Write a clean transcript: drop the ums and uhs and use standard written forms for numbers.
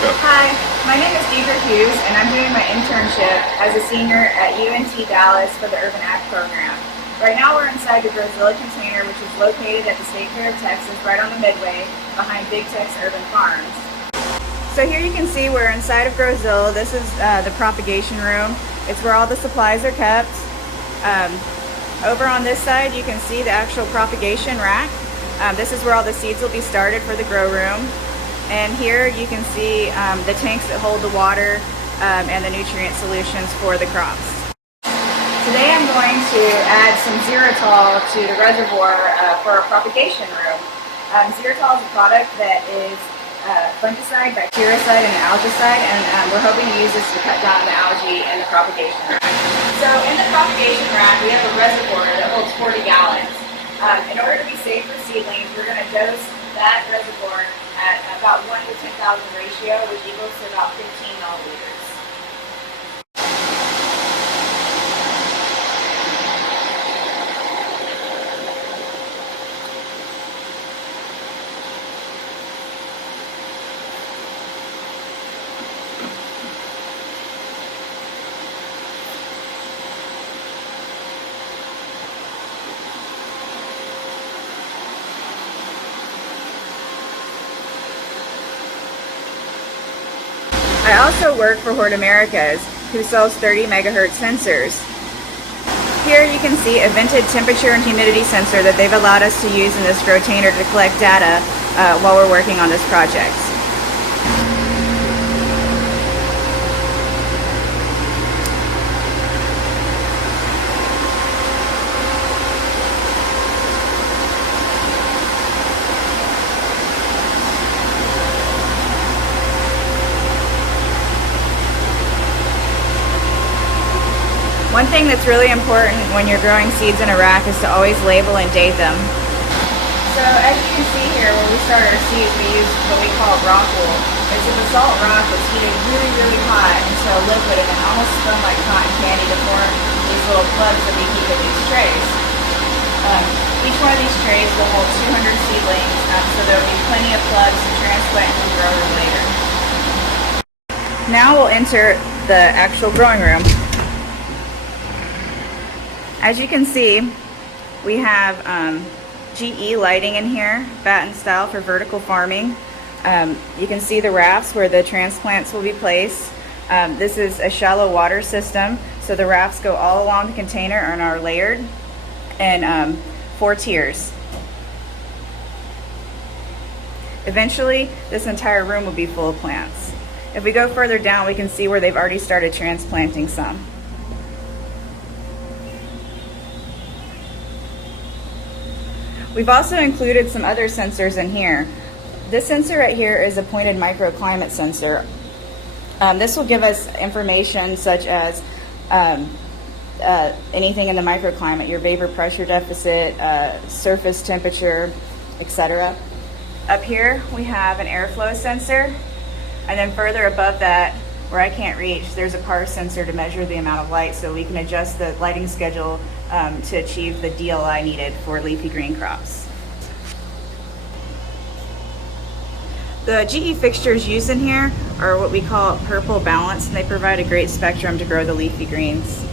Hi, my name is Deidre and I'm doing my internship as a senior at UNT Dallas for the Urban Ag program. Right now we're inside the Grozilla container, which is located at the State Fair of Texas, right on the Midway, behind Big Tex Urban Farms. So here you can see we're inside of Grozilla. This is the propagation room. It's where all the supplies are kept. Over on this side you can see the actual propagation rack. This is where all the seeds will be started for the grow room. And here you can see the tanks that hold the water and the nutrient solutions for the crops. Today I'm going to add some ZEROTOL to the reservoir for a propagation room. ZEROTOL is a product that is fungicide, bactericide, and algicide, and we're hoping to use this to cut down the algae in the propagation rack. So in the propagation rack we have a reservoir that holds 40 gallons. In order to be safe for seedlings, we're going to dose that reservoir at about 1 to 10,000 ratio, which equals to about 15 milliliters. I also work for Hort Americas, who sells 30 megahertz sensors. Here you can see a vented temperature and humidity sensor that they've allowed us to use in this grotainer to collect data while we're working on this project. One thing that's really important when you're growing seeds in a rack is to always label and date them. So as you can see here, when we start our seeds, we use what we call rock wool. It's a basalt rock that's heated really hot until liquid and then almost spun like cotton candy to form these little plugs that we keep in these trays. Each one of these trays will hold 200 seedlings, so there will be plenty of plugs to transplant and grow them later. Now we'll enter the actual growing room. As you can see, we have GE lighting in here, batten style for vertical farming. You can see the rafts where the transplants will be placed. This is a shallow water system, so the rafts go all along the container and are layered in 4 tiers. Eventually, this entire room will be full of plants. If we go further down, we can see where they've already started transplanting some. We've also included some other sensors in here. This sensor right here is a pointed microclimate sensor. This will give us information such as anything in the microclimate, your vapor pressure deficit, surface temperature, etc. Up here we have an airflow sensor, and then further above that, where I can't reach, there's a PAR sensor to measure the amount of light, so we can adjust the lighting schedule to achieve the DLI needed for leafy green crops. The GE fixtures used in here are what we call purple balance, and they provide a great spectrum to grow the leafy greens.